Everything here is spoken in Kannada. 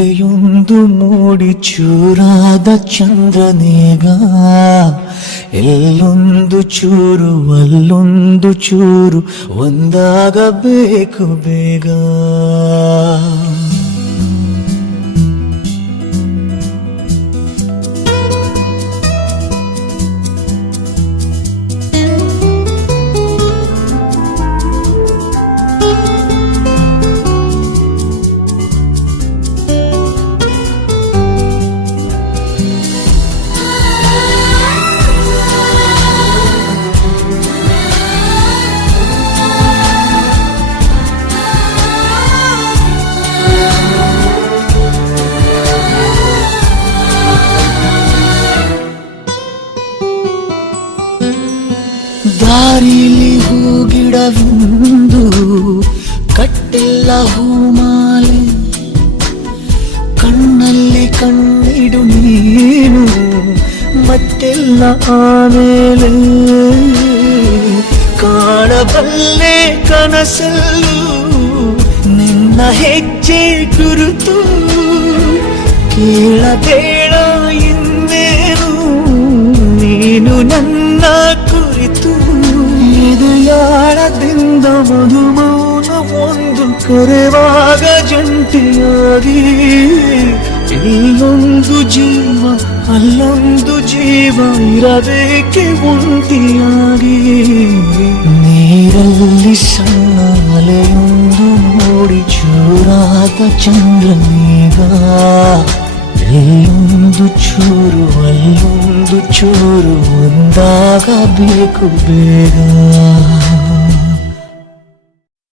ಒಂದು ಮೂಡಿ ಚೂರಾದ ಚಂದ್ರನೇಗ ಎಲ್ಲೊಂದು ಚೂರು ಅಲ್ಲೊಂದು ಚೂರು ಒಂದಾಗಬೇಕು ಬೇಗ. ದಾರಿಲಿ ಹೂಗಿಡವೊಂದು ಕಟ್ಟಿಲ್ಲ ಹೂಮಾಲೆ, ಕಣ್ಣಲ್ಲಿ ಕಣ್ಣಿಡು ನೀನು ಮತ್ತೆಲ್ಲ ಆಮೇಲೆ. ಕಾಣಬಲ್ಲೆ ಕನಸಲ್ಲೂ ನಿನ್ನ ಹೆಜ್ಜೆ ಗುರುತು, ಕೇಳಬೇಡ ಇನ್ನೇನು ನೀನು ನನ್ನ ಕುರಿತು. ಇದೆಯಾಳದಿಂದ ಮಧುಮೌನ ಒಂದು ಕರೆವಾಗ ಜಂಟಿಯಾಗಿ, ಇಲ್ಲೊಂದು ಜೀವ ಅಲ್ಲೊಂದು ಜೀವ ಇರಬೇಕೆ ಒಂಟಿಯಾಗಿ. ನೀರಲ್ಲಿ ಸಣ್ಣ ಅಲೆಯೊಂದು ನೋಡಿ ಚೂರಾದ ಚಂದ್ರನೀಗ, ಎಲ್ಲೊಂದು ಚೂರು ಅಲ್ಲೊಂದು ಚೂರು ಒಂದಾಗಬೇಕು ಬೇಗ.